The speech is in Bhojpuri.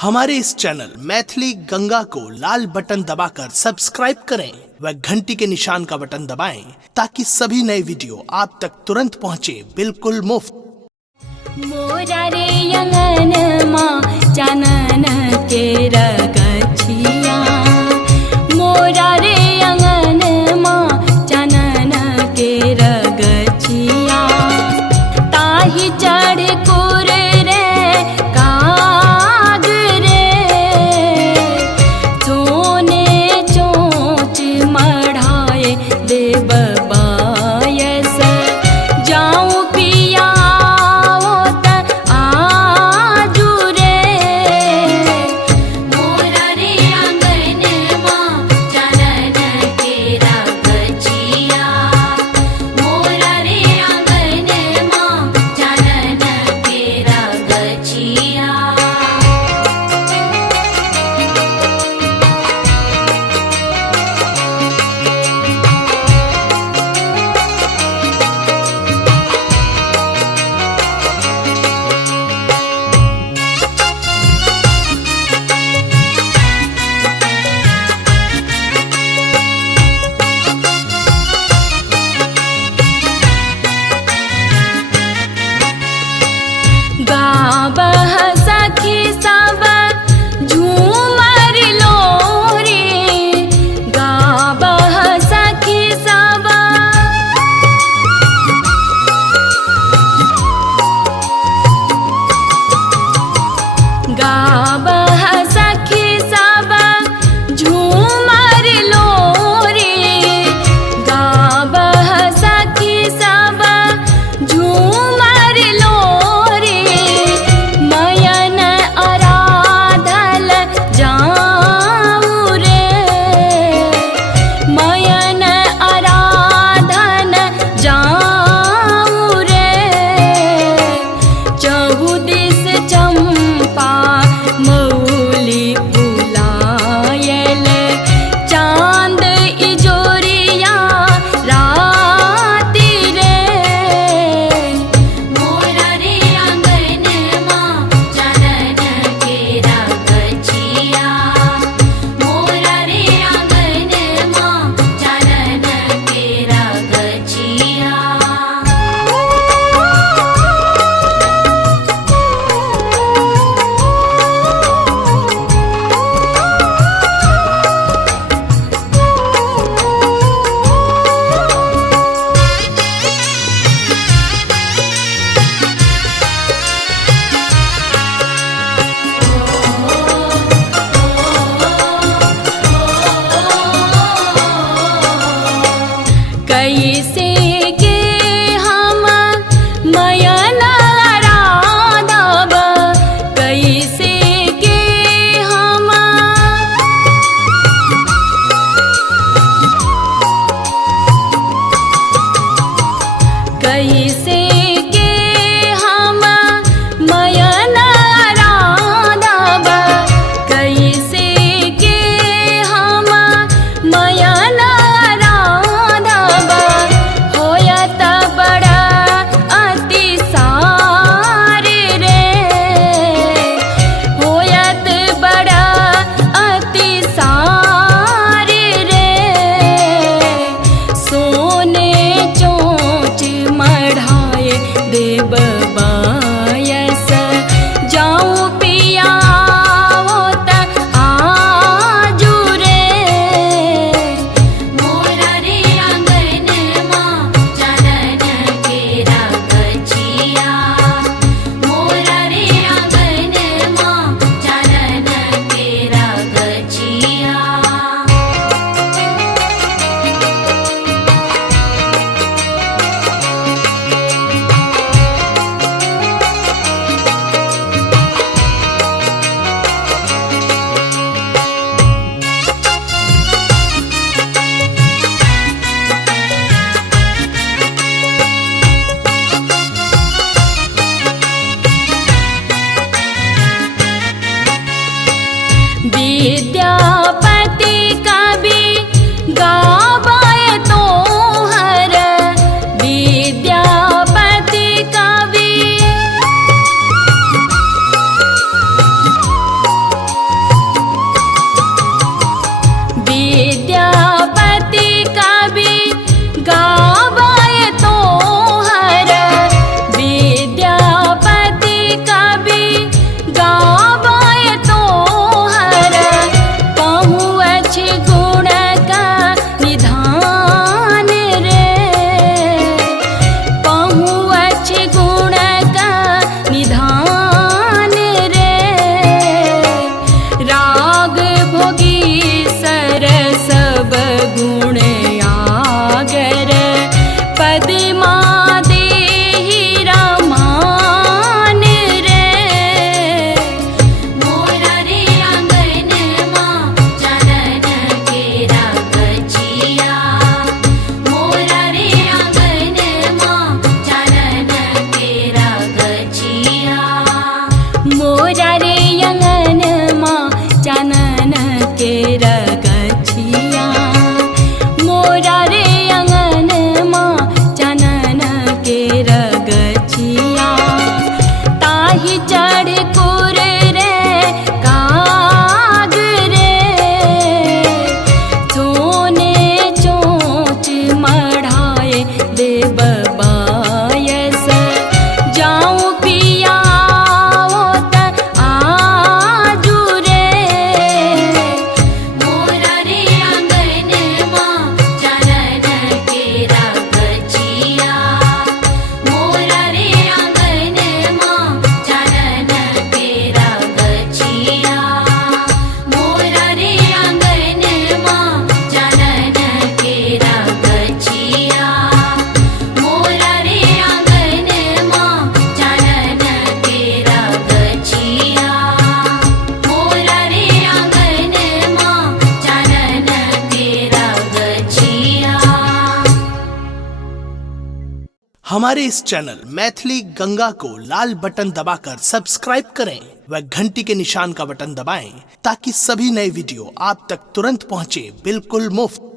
हमारे इस चैनल मैथिली गंगा को लाल बटन दबाकर सब्सक्राइब करें व घंटी के निशान का बटन दबाएं ताकि सभी नए वीडियो आप तक तुरंत पहुंचे बिल्कुल मुफ्त। मोरा रे अंगन माँ चानन के रगछिया, मोरा रे अंगन माँ चानन के रगछिया, ताही चढ़ कुर रे काग रे, सोने चोंच मढ़ाए देव बायस, जाऊं पिया गावह सखी सब झूमर लो रे, गावह सखी सब, गावह सखी सब झूमर लो रे, गावह सखी सब झूमर लो रे, मयन आराधल जाऊं रे, मयन आराधन जाऊं रे, चहुदिस चंपा मौली फुलायल, चांद इजोरिया राती रे, मोरा रे अंगन माँ चानन के रगछिया, मोरा रे अंगन माँ चानन के रगछिया। कैसे के हम मयन आराधब, कैसे के हम, कैसे के हम मयन आराधब, कैसे के हम मयन आराधब, होयत बड़ा अतिसार रे, होयत बड़ा अतिसार रे, सोने चोंच मढ़ाए देव बायस, जाऊं पिया आजू रे, मोरा रे अंगन माँ चानन के रगछिया, मोरा रे अंगन माँ चानन के रगछिया। विद्यापति कवि गावै तोहर, विद्यापति कवि हमारे इस चैनल मैथिली गंगा को लाल बटन दबाकर सब्सक्राइब करें व घंटी के निशान का बटन दबाएं ताकि सभी नए वीडियो आप तक तुरंत पहुंचे बिल्कुल मुफ्त।